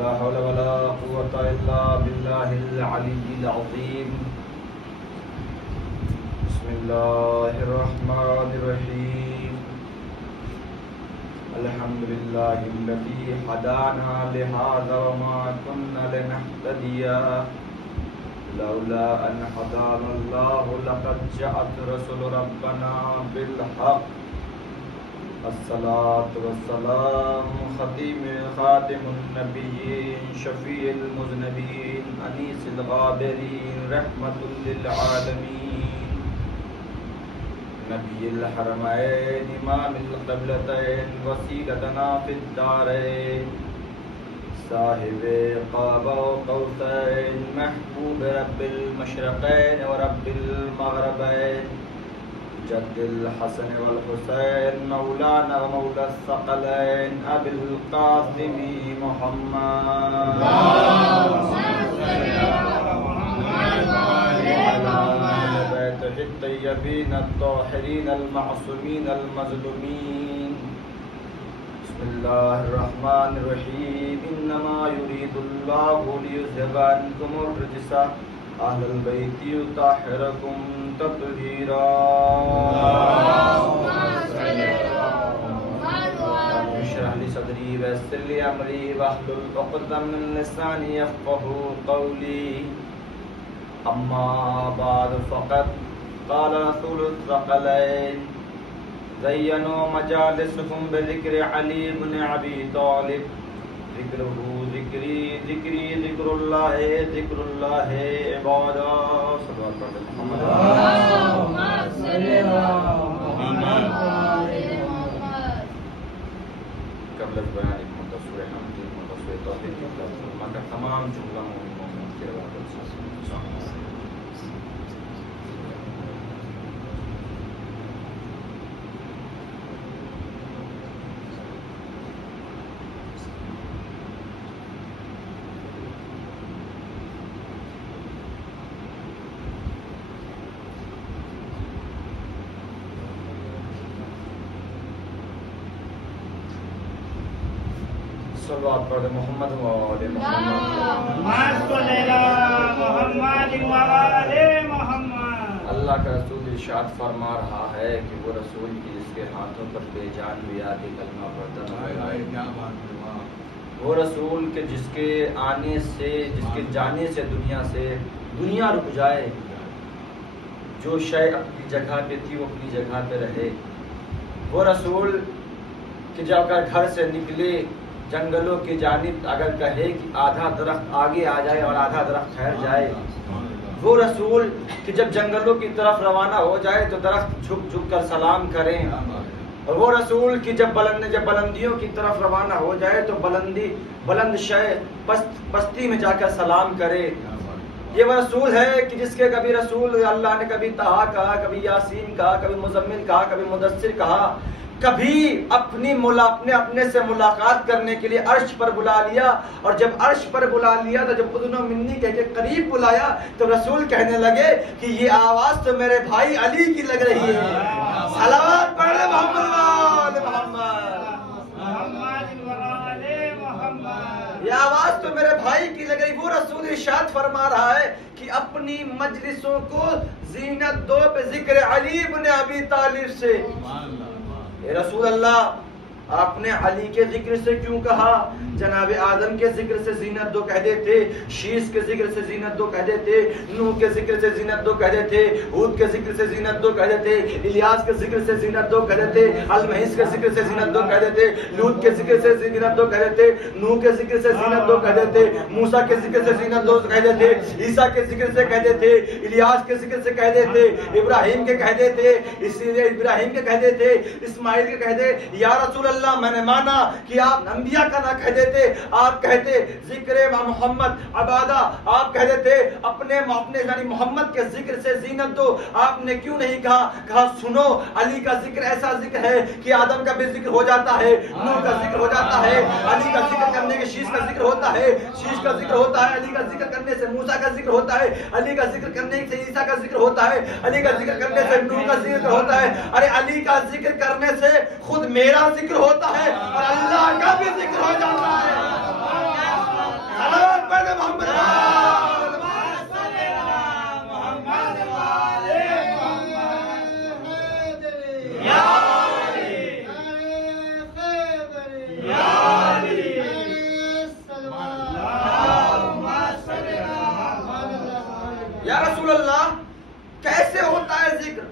لا حول ولا قوة إلا بالله العلي العظيم. بسم الله الرحمن الرحيم. الحمد لله الذي هدانا لهذا وما كنا لنهتدي لولا أن هدانا الله لقد جاءت رسل ربنا بالحق. الصلاة والسلام خاتم النبيين شفيع المذنبين أنيس الغابرين رحمة للعالمين نبي الحرمين إمام القبلتين وسيلتنا في الدارين صاحب قاب وقوسين محبوب رب المشرقين ورب المغربين جد الحسن والحسين مولانا ومولى الثقلين أبي القاسم محمد بيته الطيبين الطاهرين المعصومين المظلومين. بسم الله الرحمن الرحيم. إنما يريد الله ليذهب عنكم الرجس أهل البيت يطهركم تطهيرا. اشرح لي صدري ويسر لي أمري واحلل عقدة من لساني يفقهوا قولي. أما بعد فقد قال رسول الثقلين زينوا مجالسكم بذكر علي بن أبي طالب ذكره ذكري ذكري ذكر الله عبادا. صلوات محمد اللهم صل على محمد. قبل بیان متصور حمد متصور توحید کا تمام جملہ مومن کے بعد صلوات پڑھ محمد و آل محمد. اللہ کا رسول ارشاد فرما رہا ہے کہ وہ رسول کی جس کے ہاتھوں پر بے جان بھی آدھی کلمہ پڑھتا ہے، وہ رسول کے جس کے آنے سے جس کے جانے سے دنیا رک جائے، جو شے اپنی جگہ پہ تھی وہ اپنی جگہ پہ رہے، وہ رسول کہ جب اگر گھر سے نکلے جنگلوں کی جانب اگر کہے کہ آدھا درخت آگے آ جائے اور آدھا درخت ٹھہر جائے، وہ رسول کہ جب جنگلوں کی طرف روانہ ہو جائے تو درخت جھک جھک کر سلام کریں، اور وہ رسول کہ جب بلندیوں کی طرف روانہ ہو جائے تو بلند شے پستی میں جا کر سلام کرے. یہ وہ رسول ہے کہ جس کے کبھی رسول اللہ نے کبھی طہا کہا، کبھی یاسین کہا، کبھی مزمل کہا، کبھی مدثر کہا، کبھی اپنے سے ملاقات کرنے کے لیے عرش پر بلا لیا، اور جب عرش پر بلا لیا تو جب اذن و منی کہہ کے قریب بلایا تو رسول کہنے لگے کہ یہ آواز تو میرے بھائی علی کی لگ رہی ہے. صلوات پڑھ محمد یہ آواز تو میرے بھائی کی لگ رہی. وہ رسول ارشاد فرما رہا ہے کہ اپنی مجلسوں کو زینت دو بے ذکر علی بن ابی طالب سے. اے رسول اللہ، آپ نے علی کے ذکر سے کیوں کہا؟ جناب آدم کے ذکر سے زینت دو کہہ دیتے، شیش کے ذکر سے زینت دو کہہ دیتے، نوح کے ذکر سے زینت دو کہہ دیتے، ہود کے ذکر سے زینت دو کہہ دیتے، الیاس کے ذکر سے زینت دو کہہ دیتے، المحیص کے ذکر سے زینت دو کہہ دیتے، لوط کے ذکر سے زینت دو کہہ دیتے، نوح کے ذکر سے زینت دو کہہ دیتے، موسیٰ کے ذکر سے زینت دو کہہ دیتے، عیسیٰ کے ذکر سے کہہ دیتے، الیاس کے ذکر سے کہہ دیتے، ابراہیم کے کہہ دیتے، ابراہیم کے کہہ دیتے، اسماعیل کے کہہ دے. یا رسول اللہ، میں نے مانا کہ آپ انبیاء کا نہ کہہ دیتے، آپ کہتے ذکر محمد عبادہ، آپ کہہ دیتے اپنے یعنی محمد کے ذکر سے زینت دو. آپ نے کیوں نہیں کہا سنو علی کا ذکر ایسا ذکر ہے کہ آدم کا بھی ذکر ہو جاتا ہے، نوح کا ذکر ہو جاتا ہے، علی کا ذکر کرنے کے شیش کا ذکر ہوتا ہے، شیش کا ذکر ہوتا ہے، علی کا ذکر کرنے سے موسیٰ کا ذکر ہوتا ہے، علی کا ذکر کرنے سے عیسیٰ کا ذکر ہوتا ہے، علی کا ذکر کرنے سے نوح کا ذکر ہوتا ہے. ارے علی کا ذکر کرنے سے خود میرا ذکر ہوتا ہے اور اللہ کا بھی ذکر ہو جاتا ہے. صلوات پڑھ دے محمد یا رسول اللہ کیسے ہوتا ہے ذکر؟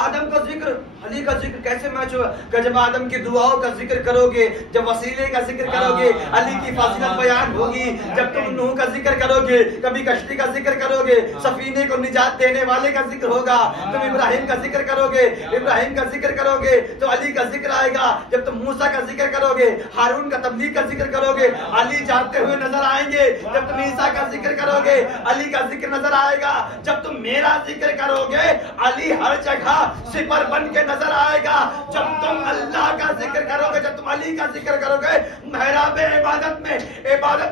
آدم کا ذکر علی کا ذکر کیسے میچ ہوگا کہ جب آدم کی دعاؤں کا ذکر کرو گے، جب وسیلے کا ذکر کرو گے، علی کی فضیلت بیان ہوگی، جب تم نوح کا ذکر کرو گے، کبھی کشتی کا ذکر کرو گے، سفینے کو نجات دینے والے کا ذکر ہوگا، تم ابراہیم کا ذکر کرو گے، ابراہیم کا ذکر کرو گے تو علی کا ذکر آئے گا، جب تم موسیٰ کا ذکر کرو گے، ہارون کا تبلیغ کا ذکر کرو گے، علی جاتے ہوئے نظر آئیں گے، جب تم عیسیٰ کا ذکر کرو گے علی کا ذکر نظر آئے گا، جب تم میرا ذکر کرو گے علی ہر جگہ سپر بن کے نظر آئے گا، جب تم اللہ کا ذکر کرو گے، جب تم علی کا ذکر کرو گے، محراب عبادت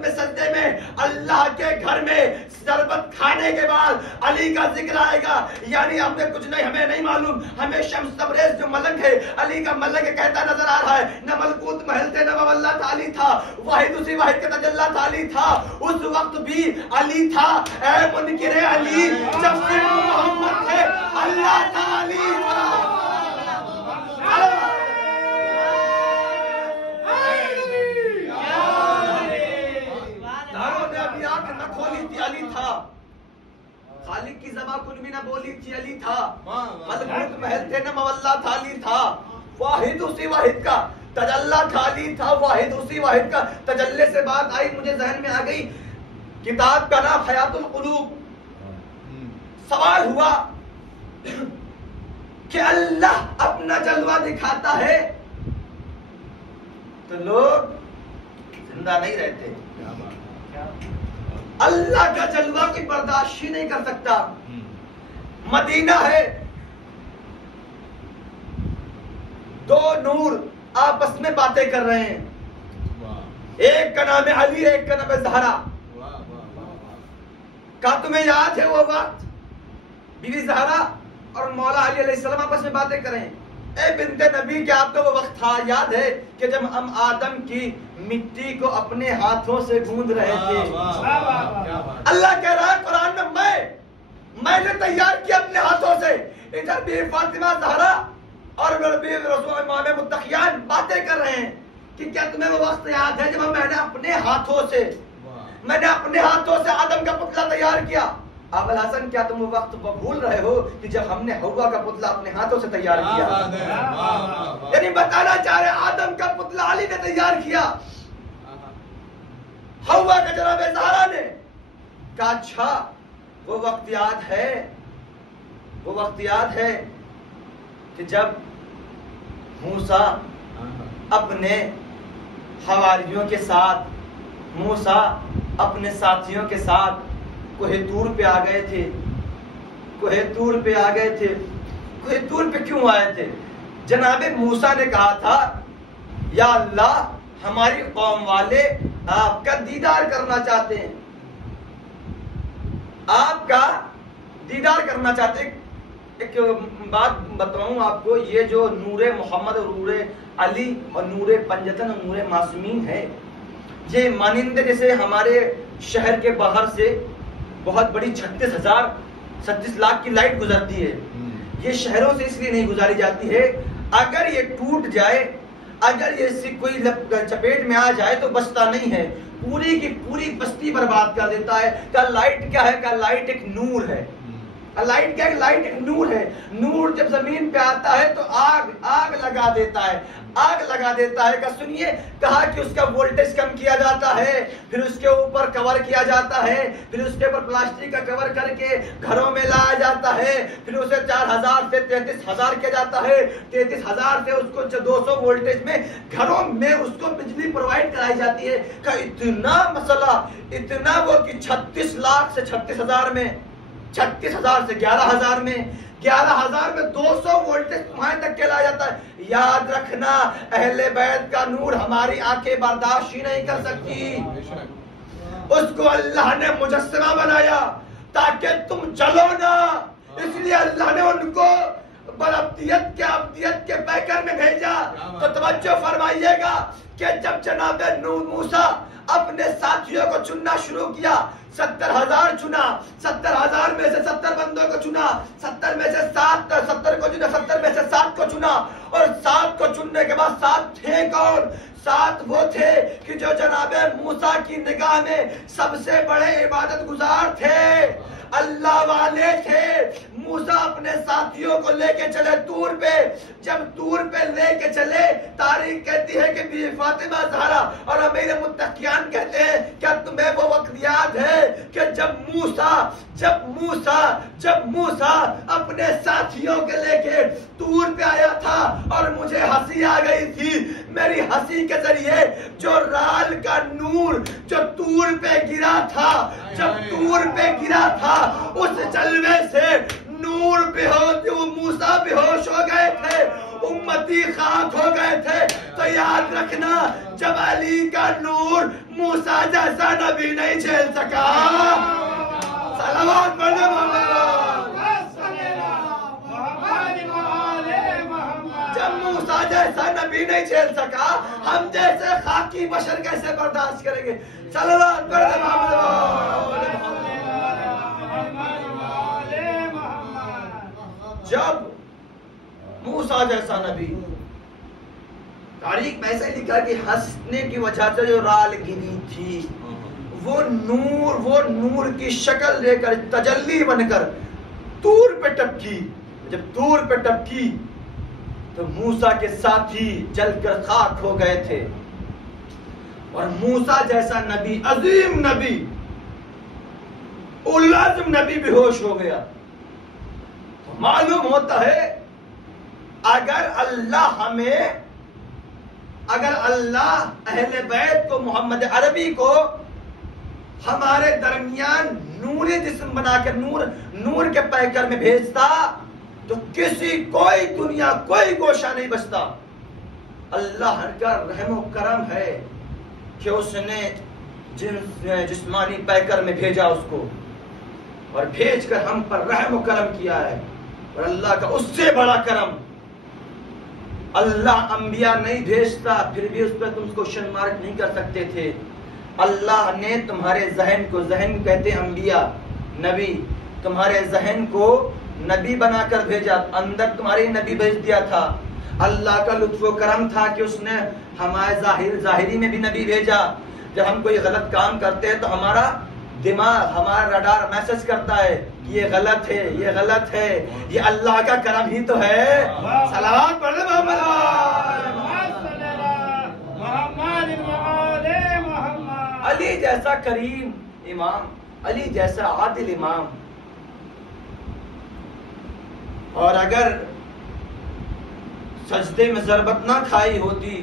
میں سجدے میں اللہ کے گھر میں شربت کھانے کے بعد علی کا ذکر آئے گا، یعنی ہم نے کچھ نہیں، ہمیں نہیں معلوم، ہمیں شمس تبریز جو ملک ہے علی کا ملک کہتا نظر آ رہا ہے، نہ ملکوت محل تھے نہ اللہ تعالی تھا، واحد اسی واحد کا تجلی تعالی تھا، اس وقت بھی علی تھا، اے منکر علی جب صرف محمد تھے اللہ تعالی تھا۔ علی تھا، خالق کی زبان کچھ بھی نہ بولی تھی علی تھا، ملکوت محل تھے نہ مولا تھا علی تھا، واحد اسی واحد کا تجلی تھا علی تھا، واحد اسی واحد کا تجلی سے بات آئی مجھے ذہن میں آ گئی، کتاب کا نام حیات القلوب، سوال ہوا کہ اللہ اپنا جلوہ دکھاتا ہے تو لوگ زندہ نہیں رہتے، اللہ کا جلوہ کوئی برداشت ہی نہیں کر سکتا، مدینہ ہے، دو نور آپس میں باتیں کر رہے ہیں، ایک کا نام ہے علی ایک کا نام ہے زہرا، کیا تمہیں یاد ہے وہ وقت بیوی زہرا اور مولا علی علیہ السلام آپس میں باتیں کریں؟ اے بنت نبی کیا آپ کا وہ وقت تھا یاد ہے کہ جب ہم آدم کی مٹی کو اپنے ہاتھوں سے گوندھ رہے تھے؟ اللہ کہہ رہا ہے قرآن میں نے تیار کیا اپنے ہاتھوں سے، ادھر بھی فاطمہ زہرا اور بھی رسول امام متقیان باتیں کر رہے ہیں کہ کیا تمہیں وہ وقت یاد ہے جب میں نے اپنے ہاتھوں سے آدم کا پتلا تیار کیا؟ ابو الحسن کیا تم وہ وقت بھول رہے ہو کہ جب ہم نے حوا کا پتلا اپنے ہاتھوں سے تیار کیا؟ یعنی بتانا چاہ رہے آدم کا پتلا علی نے تیار کیا، حوا کا جناب زہرا نے کہا اچھا وہ وقت یاد ہے کہ جب موسیٰ اپنے حواریوں کے ساتھ، موسیٰ اپنے ساتھیوں کے ساتھ کوہ طور پہ آ گئے تھے، کوہ طور پہ کیوں آئے تھے؟ جناب موسیٰ نے کہا تھا یا اللہ ہماری قوم والے آپ کا دیدار کرنا چاہتے ہیں، آپ کا دیدار کرنا چاہتے ہیں۔ ایک بات بتاؤں آپ کو، یہ جو نور محمد اور نور علی اور نور پنجتن اور نور معصومین ہے، یہ مانند جیسے ہمارے شہر کے باہر سے بہت بڑی 36 لاکھ کی لائٹ گزرتی ہے، یہ شہروں سے اس لیے نہیں گزاری جاتی ہے، اگر یہ ٹوٹ جائے، اگر یہ کوئی چپیٹ میں آ جائے تو بچتا نہیں ہے، پوری کی پوری بستی برباد کر دیتا ہے۔ کہ لائٹ کیا ہے؟ کہ لائٹ ایک نور ہے، لائٹ کیا ہے؟ لائٹ ایک نور ہے، نور جب زمین پہ آتا ہے تو آگ لگا دیتا ہے، کہ سنیے کہا کہ اس کا وولٹیج کم کیا جاتا ہے، پھر اس کے اوپر کور کیا جاتا ہے، پھر اس کے اوپر پلاسٹک کا کور کر کے گھروں میں لایا جاتا ہے، پھر اسے 4000 سے 33,000 کیا جاتا ہے، 33,000 سے اس کو 200 وولٹیج میں گھروں میں اس کو بجلی پرووائڈ کرائی جاتی ہے۔ کہ اتنا مسئلہ، اتنا وہ کہ 36 لاکھ سے 36,000 میں، 36,000 سے 11,000 میں، 11,000 میں 200 وولٹیج تمہارے تک کے لایا جاتا ہے۔ یاد رکھنا اہل بیت کا نور ہماری آنکھیں برداشت ہی نہیں کر سکتی، اس کو اللہ نے مجسمہ بنایا تاکہ تم جلو نہ، اس لیے اللہ نے ان کو ابدیت کے پیکر میں بھیجا۔ تو توجہ فرمائیے گا کہ جب جناب موسیٰ اپنے ساتھیوں کو چننا شروع کیا. 70,000 چنا, 70,000 میں سے 70 بندوں کو چنا, 70 میں سے 70 کو چنا, 70 میں سے 7 کو چنا. اور 7 کو چننے کے بعد 7 تھے کون؟ 7 وہ تھے کہ جو جناب موسیٰ کی نگاہ میں سب سے بڑے عبادت گزار تھے, اللہ والے تھے. موسیٰ اپنے ساتھیوں کو لے کے چلے طور پہ. جب طور پہ لے کے چلے, تاریخ کہتی ہے کہ بی فاطمہ زہرا اور امیر متقیان کہتے ہیں کیا تمہیں وہ وقت یاد ہے کہ جب موسیٰ اپنے ساتھیوں کے لے کے طور پہ آیا تھا اور مجھے ہنسی آ گئی تھی. میری ہنسی کے ذریعے جو رال کا نور جو طور پہ گرا تھا, جب طور پہ گرا تھا, اس جلوے سے نور موسیٰ بے ہوش ہو گئے تھے, امتی خاک ہو گئے تھے. تو یاد رکھنا, جب علی کا نور موسیٰ جیسا نبی نہیں جھیل سکا. صلوات پڑھنے جب موسیٰ جیسا نبی نہیں جھیل سکا, ہم جیسے خاکی بشر کیسے برداشت کریں گے؟ صلوات پڑھنے جب موسیٰ جیسا نبی, تاریخ میں ایسے لکھا کہ ہنسنے کی وجہ سے جو رال گری تھی وہ نور کی شکل لے کر تجلی بن کر طور پہ ٹپکی. جب طور پہ ٹپکی تو موسیٰ کے ساتھی جل کر خاک ہو گئے تھے. اور موسیٰ جیسا نبی, عظیم نبی, اولوالعزم نبی بے ہوش ہو گیا. معلوم ہوتا ہے اگر اللہ اہل بیت کو, محمد عربی کو ہمارے درمیان نوری جسم بنا کر نور کے پیکر میں بھیجتا تو کوئی دنیا کوئی گوشہ نہیں بچتا. اللہ کا رحم و کرم ہے کہ اس نے جسمانی پیکر میں بھیجا اس کو, اور بھیج کر ہم پر رحم و کرم کیا ہے. اور اللہ کا اس سے بڑا کرم, اللہ انبیاء نہیں بھیجتا پھر بھی اس پہ تم کوشچن مارک نہیں کر سکتے تھے. اللہ نے تمہارے ذہن کو, ذہن کہتے ہیں انبیاء, نبی, تمہارے ذہن کو نبی بنا کر بھیجا, اندر تمہارے نبی بھیج دیا تھا. اللہ کا لطف و کرم تھا کہ اس نے ہمارے ظاہری میں بھی نبی بھیجا. جب ہم کوئی غلط کام کرتے ہیں تو ہمارا دماغ, ہمارا رڈار میسج کرتا ہے کہ یہ غلط ہے, یہ غلط ہے. یہ اللہ کا کرم ہی تو ہے. صلوات پڑھنے علی جیسا کریم امام, علی جیسا عادل امام. اور اگر سجدے میں ضربت نہ کھائی ہوتی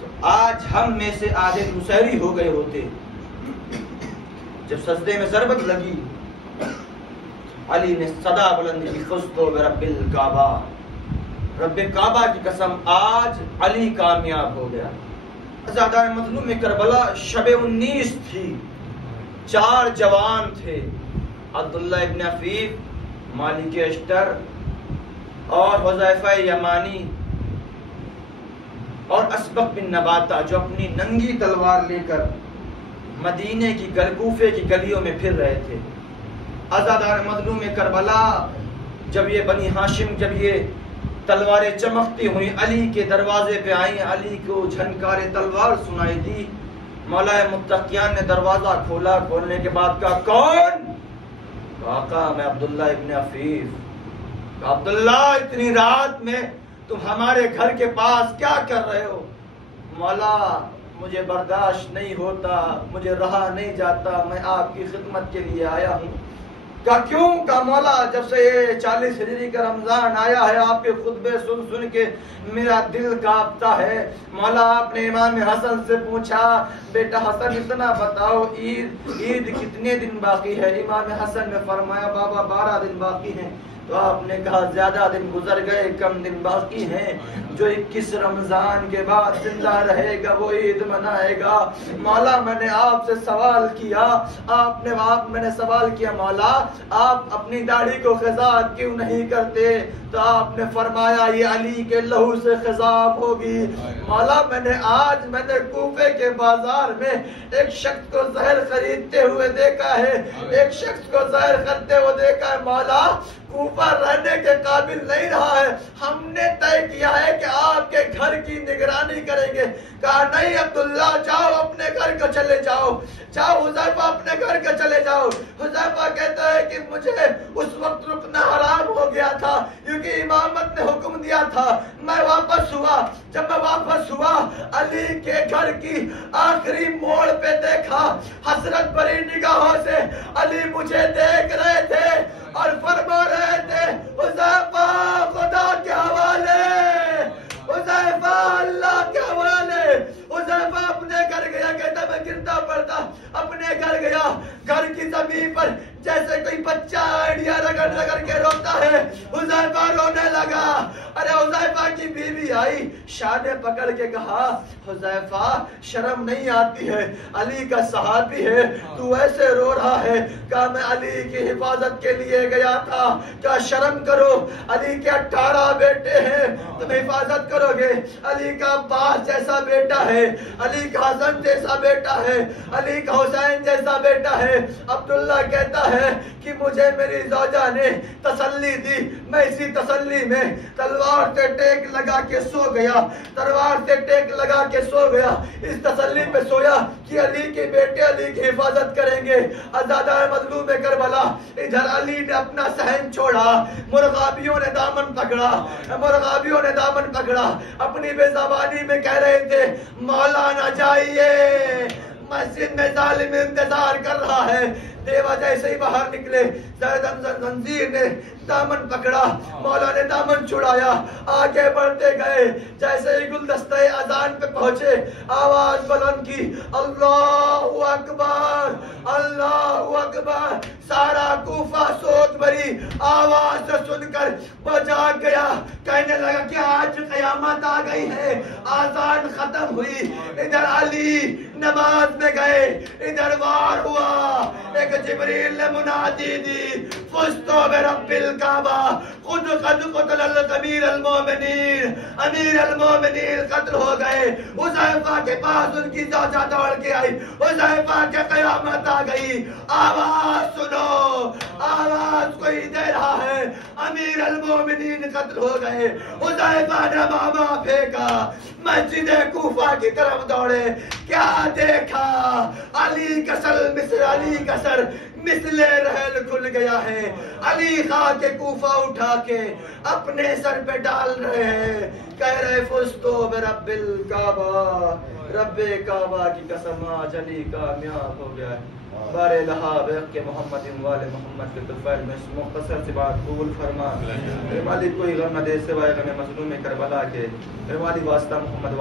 تو آج ہم میں سے آدھے مسحری ہو گئے ہوتے. جب سجدے میں ضربت لگی, علی نے صدا بلند کی, فزتو برب الکعبہ, رب کعبہ کی قسم آج علی کامیاب ہو گیا. عزادار مظلوم میں کربلا شب 19 تھی. 4 جوان تھے, عبداللہ ابن عفیف, مالک اشتر اور حذیفہ یمانی اور اسبق بن نباتہ, جو اپنی ننگی تلوار لے کر مدینے کی کوفے کی گلیوں میں پھر رہے تھے. عزادار مظلوم کربلا, جب یہ بنی ہاشم, جب یہ تلواریں چمکتی ہوئی علی کے دروازے پہ آئیں, علی کو جھنکار تلوار سنائی دی. مولا متقیان نے دروازہ کھولا, کھولنے کے بعد کہا کون؟ آقا میں عبداللہ ابن عفیف. عبداللہ اتنی رات میں تم ہمارے گھر کے پاس کیا کر رہے ہو؟ مولا مجھے برداشت نہیں ہوتا, مجھے رہا نہیں جاتا, میں آپ کی خدمت کے لیے آیا ہوں. کہا کیوں؟ کہا مولا جب سے یہ 40 ہجری کا رمضان آیا ہے آپ کے خطبے سن سن کے میرا دل کانپتا ہے. مولا آپ نے امام حسن سے پوچھا بیٹا حسن اتنا بتاؤ عید کتنے دن باقی ہے؟ امام حسن نے فرمایا بابا 12 دن باقی ہیں. تو آپ نے کہا زیادہ دن گزر گئے، کم دن باقی ہیں، جو 21 رمضان کے بعد زندہ رہے گا وہ عید منائے گا۔ مولا میں نے آپ سے سوال کیا، میں نے سوال کیا مولا آپ اپنی داڑھی کو خضاب کیوں نہیں کرتے؟ تو آپ نے فرمایا یہ علی کے لہو سے خضاب ہوگی۔ مولا میں نے کوفے کے بازار میں ایک شخص کو زہر خریدتے ہوئے دیکھا ہے، ایک شخص کو زہر خریدتے ہوئے دیکھا ہے۔ مولا کوفہ رہنے کے قابل نہیں رہا ہے، ہم نے طے کیا ہے کہ آپ کے گھر کی نگرانی کریں گے۔ کہا نہیں عبداللہ جاؤ اپنے گھر کو چلے جاؤ، جاؤ حذیفہ اپنے گھر کو چلے جاؤ۔ حذیفہ کہتا ہے کہ مجھے اس وقت رکنا حرام ہو گیا تھا کیونکہ امامت نے حکم دیا تھا۔ میں واپس ہوا، جب میں واپس ہوا علی کے گھر کی آخری موڑ پہ دیکھا، حسرت بھری نگاہوں سے علی مجھے دیکھ رہے تھے اور فرما رہے تھے حذیفہ خدا کے حوالے، حذیفہ اللہ کے حوالے۔ حذیفہ اپنے گھر گیا، کہتا میں گرتا پڑتا اپنے گھر گیا، گھر کی زمین پر جیسے کوئی بچہ آئیڈیا رگڑ رگڑ کے روتا ہے، حذیفہ رونے لگا۔ ارے حذیفہ کی بیوی آئی، شانے پکڑ کے کہا حذیفہ شرم نہیں آتی ہے، علی کا صحابی ہے، تو ایسے رو رہا ہے؟ کہا میں علی کی حفاظت کے لیے گیا تھا، کیا شرم کرو، علی کے 18 بیٹے ہیں، تم حفاظت کرو گے؟ علی کا عباس جیسا بیٹا ہے، علی کا حسن جیسا بیٹا ہے، علی کا حسین جیسا بیٹا ہے۔ عبداللہ کہتا ہے کہ مجھے میری زوجہ نے تسلی دی، میں اسی تسلی میں تلوار سے ٹیک لگا کے سو گیا، تلوار سے ٹیک لگا کے سو گیا، اس تسلی پہ سویا کہ علی کے بیٹے علی کی حفاظت کریں گے۔ آزادہ مظلوم کربلا، ادھر علی نے اپنا صحن چھوڑا، مرغابیوں نے دامن پکڑا، مرغابیوں نے دامن پکڑا، اپنی بے زبانی میں کہہ رہے تھے مولا نہ جائیے، مسجد میں ظالم انتظار کر رہا ہے۔ دیوا جیسے ہی باہر نکلے، زنجیر نے دامن پکڑا، مولا نے دامن چھڑایا، آگے بڑھتے گئے، جیسے ہی گلدستہ اذان پہ پہنچے آواز بلند کی اللہ اکبر، اللہ اکبر۔ سارا کوفہ سوگ بھری آواز سے سن کر بجاگ گیا، کہنے لگا کہ آج قیامت آ گئی ہے۔ آذان ختم ہوئی، ادھر علی نماز میں گئے، ادھر وار ہوا، ایک جبریل نے منادی دی فزتو برب الکعبہ، خود قد قتل الامیر المومنین، امیر المومنین قتل ہو گئے۔ حذیفہ کے پاس ان کی زوجہ دوڑ کے آئی، حذیفہ کے قیامت آ گئی، آواز سنو، آواز کوئی دے رہا ہے امیر المومنین قتل ہو گئے۔ حذیفہ نے ماما پھینکا، مسجد کوفہ کی طرف دوڑے، کیا دیکھا؟ علی کا سر مثل علی کا سر مثل رحل کھل گیا ہے، علی خاک کوفہ اٹھا کے اپنے سر پہ ڈال رہے ہیں، کہہ رہے فزتو برب الکعبہ، رب کعبہ کی قسم آج علی کامیاب ہو گیا ہے۔ بار لحاظ کہ محمد وال محمد کے طفیل میں مختصر سی بات قبول فرما، میرے مالک کوئی غم نہ دے سوائے غم مظلوم کربلا کے، میرے مالک واسطہ محمد